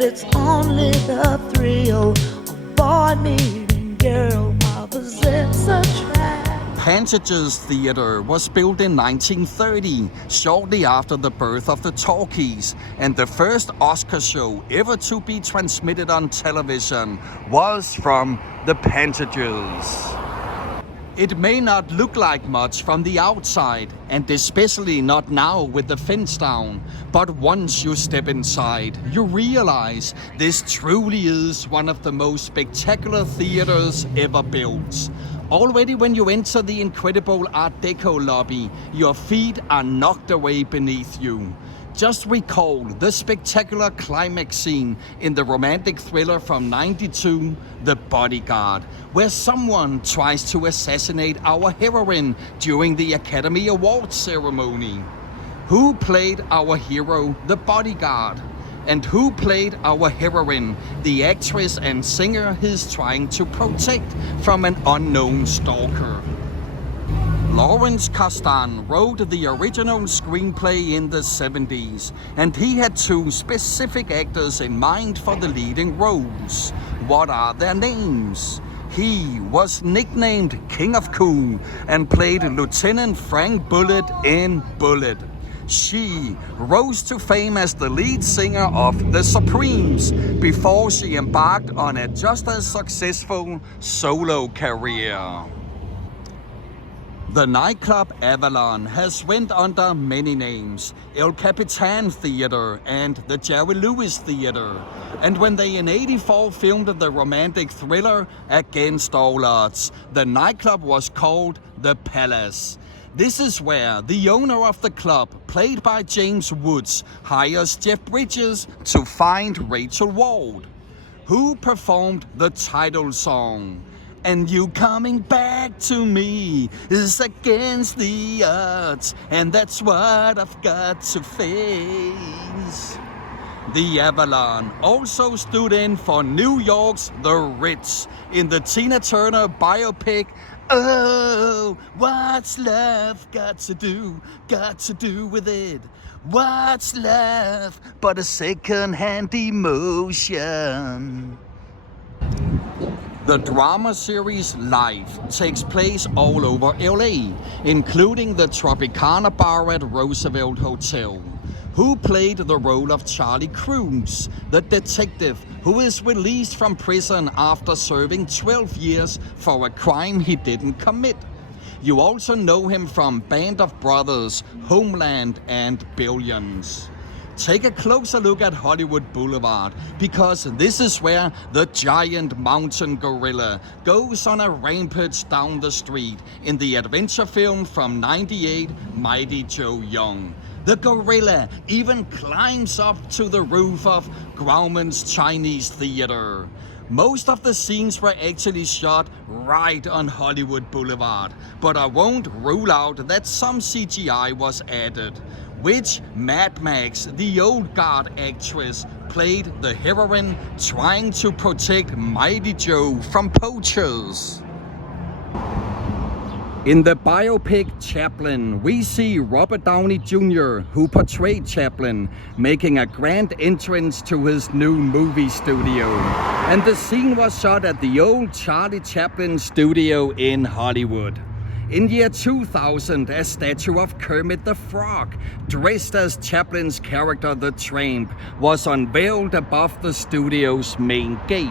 that it's only the thrill of boy meeting girl. Opposites attract. Pantages Theatre was built in 1930, shortly after the birth of the talkies, and the first Oscar show ever to be transmitted on television was from the Pantages. It may not look like much from the outside, and especially not now with the fence down, but once you step inside, you realize this truly is one of the most spectacular theaters ever built. Already when you enter the incredible Art Deco lobby, your feet are knocked away beneath you. Just recall the spectacular climax scene in the romantic thriller from '92, The Bodyguard, where someone tries to assassinate our heroine during the Academy Awards ceremony. Who played our hero, the bodyguard? And who played our heroine, the actress and singer he's trying to protect from an unknown stalker? Lawrence Kasdan wrote the original screenplay in the 70s, and he had two specific actors in mind for the leading roles. What are their names? He was nicknamed King of Cool and played Lieutenant Frank Bullitt in Bullitt. She rose to fame as the lead singer of The Supremes before she embarked on a just as successful solo career. The nightclub Avalon has went under many names: El Capitan Theatre and the Jerry Lewis Theatre. And when they in '84 filmed the romantic thriller Against All Odds, the nightclub was called The Palace. This is where the owner of the club, played by James Woods, hires Jeff Bridges to find Rachel Ward, who performed the title song. And you coming back to me is against the odds, and that's what I've got to face. The Avalon also stood in for New York's The Ritz in the Tina Turner biopic, Oh, what's love got to do with it? What's love but a second-hand emotion? The drama series Life takes place all over LA, including the Tropicana bar at Roosevelt Hotel. Who played the role of Charlie Cruz, the detective who is released from prison after serving 12 years for a crime he didn't commit? You also know him from Band of Brothers, Homeland, and Billions. Take a closer look at Hollywood Boulevard, because this is where the giant mountain gorilla goes on a rampage down the street in the adventure film from '98, Mighty Joe Young. The gorilla even climbs up to the roof of Grauman's Chinese Theater. Most of the scenes were actually shot right on Hollywood Boulevard, but I won't rule out that some CGI was added. Which Mad Max, the old guard actress, played the heroine trying to protect Mighty Joe from poachers. In the biopic Chaplin, we see Robert Downey Jr., who portrayed Chaplin, making a grand entrance to his new movie studio. And the scene was shot at the old Charlie Chaplin studio in Hollywood. In year 2000, a statue of Kermit the Frog, dressed as Chaplin's character the Tramp, was unveiled above the studio's main gate.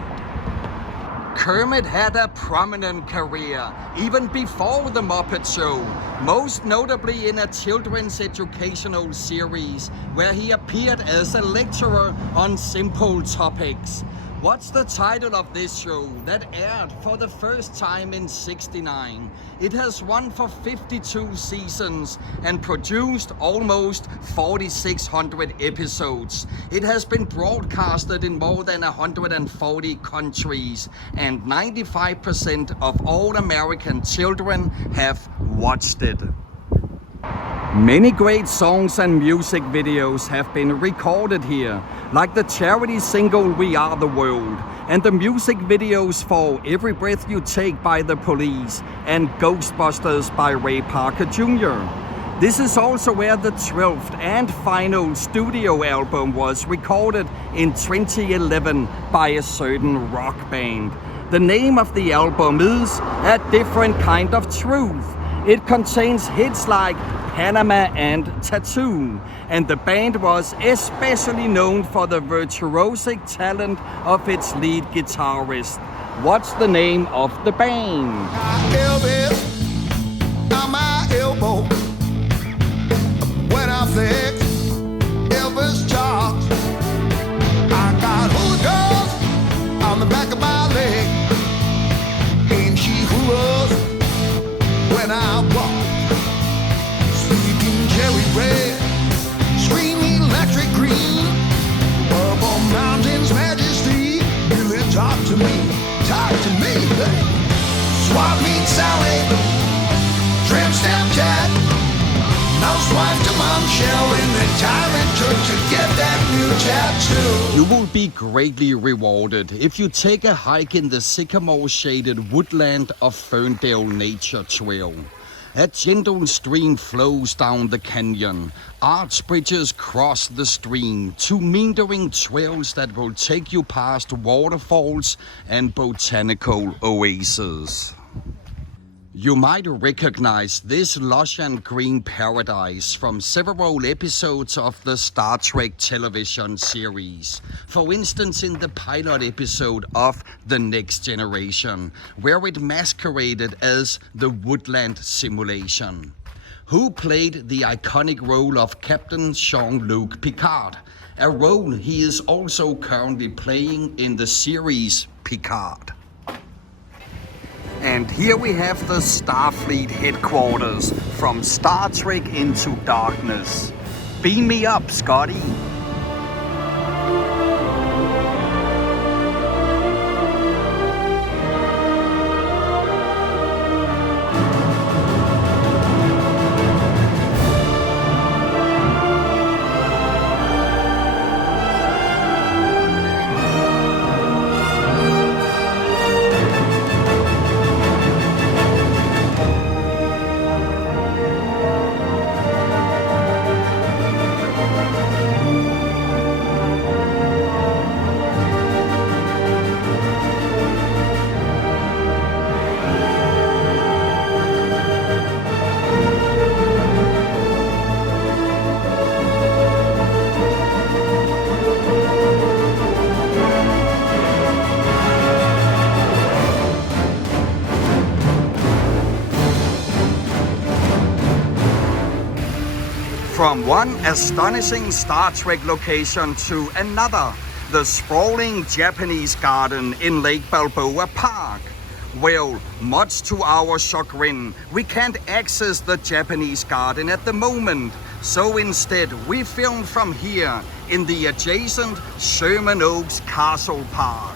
Kermit had a prominent career even before The Muppet Show, most notably in a children's educational series where he appeared as a lecturer on simple topics. What's the title of this show that aired for the first time in '69? It has run for 52 seasons and produced almost 4,600 episodes. It has been broadcasted in more than 140 countries, and 95% of all American children have watched it. Many great songs and music videos have been recorded here, like the charity single We Are the World, and the music videos for Every Breath You Take by The Police and Ghostbusters by Ray Parker Jr. This is also where the 12th and final studio album was recorded in 2011 by a certain rock band. The name of the album is A Different Kind of Truth. It contains hits like Panama and Tattoo, and the band was especially known for the virtuosic talent of its lead guitarist. What's the name of the band? Elvis on my elbow when I flex Elvis jocks. I got hookers on the back of my leg, and she hoovers when I walk. Sleeping cherry red, screaming electric green, Purple Mountain's majesty, really talk to me. Talk to me, hey. Swap meet Sally, tramp stamp cat, mouse wife to mom shell in the time it took to get that new tattoo. You will be greatly rewarded if you take a hike in the sycamore-shaded woodland of Ferndale Nature Trail. A gentle stream flows down the canyon. Arch bridges cross the stream, two meandering trails that will take you past waterfalls and botanical oases. You might recognize this lush and green paradise from several episodes of the Star Trek television series. For instance, in the pilot episode of The Next Generation, where it masqueraded as the Woodland Simulation. Who played the iconic role of Captain Jean-Luc Picard, a role he is also currently playing in the series Picard. And here we have the Starfleet headquarters from Star Trek Into Darkness. Beam me up, Scotty. From one astonishing Star Trek location to another, the sprawling Japanese garden in Lake Balboa Park. Well, much to our chagrin, we can't access the Japanese garden at the moment, so instead we film from here in the adjacent Sherman Oaks Castle Park.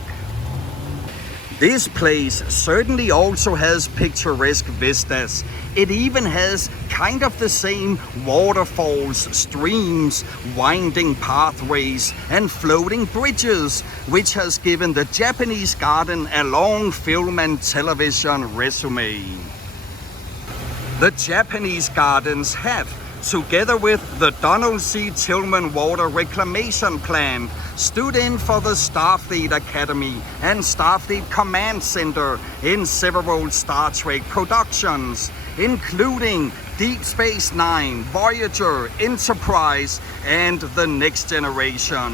This place certainly also has picturesque vistas. It even has kind of the same waterfalls, streams, winding pathways, and floating bridges, which has given the Japanese garden a long film and television resume. The Japanese gardens have, together with the Donald C. Tillman Water Reclamation Plant, stood in for the Starfleet Academy and Starfleet Command Center in several Star Trek productions, including Deep Space Nine, Voyager, Enterprise, and The Next Generation.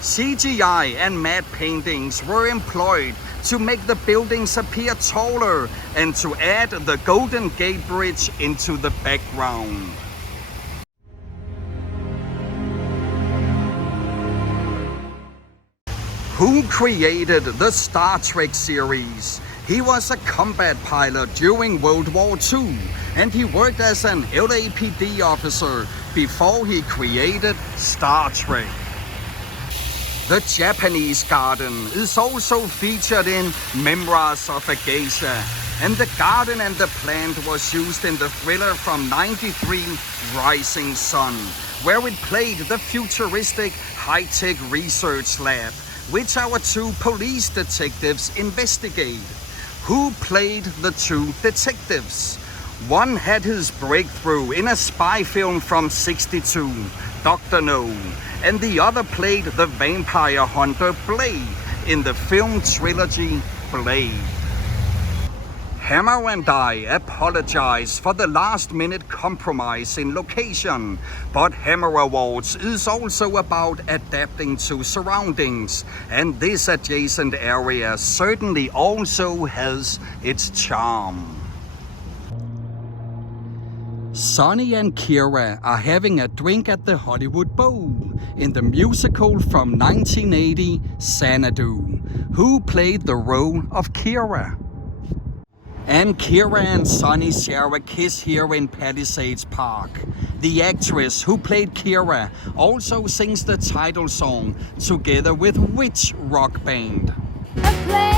CGI and matte paintings were employed to make the buildings appear taller and to add the Golden Gate Bridge into the background. Who created the Star Trek series? He was a combat pilot during World War II, and he worked as an LAPD officer before he created Star Trek. The Japanese garden is also featured in Memoirs of a Geisha, and the garden and the plant was used in the thriller from '93, Rising Sun, where it played the futuristic high-tech research lab, which our two police detectives investigate. Who played the two detectives? One had his breakthrough in a spy film from '62, Dr. No, and the other played the vampire hunter Blade in the film trilogy Blade. Hammer and I apologize for the last-minute compromise in location, but Hammer Awards is also about adapting to surroundings, and this adjacent area certainly also has its charm. Sonny and Kira are having a drink at the Hollywood Bowl in the musical from 1980, Xanadu. Who played the role of Kira? And Kira and Sonny share a kiss here in Palisades Park. The actress who played Kira also sings the title song together with which rock band? A place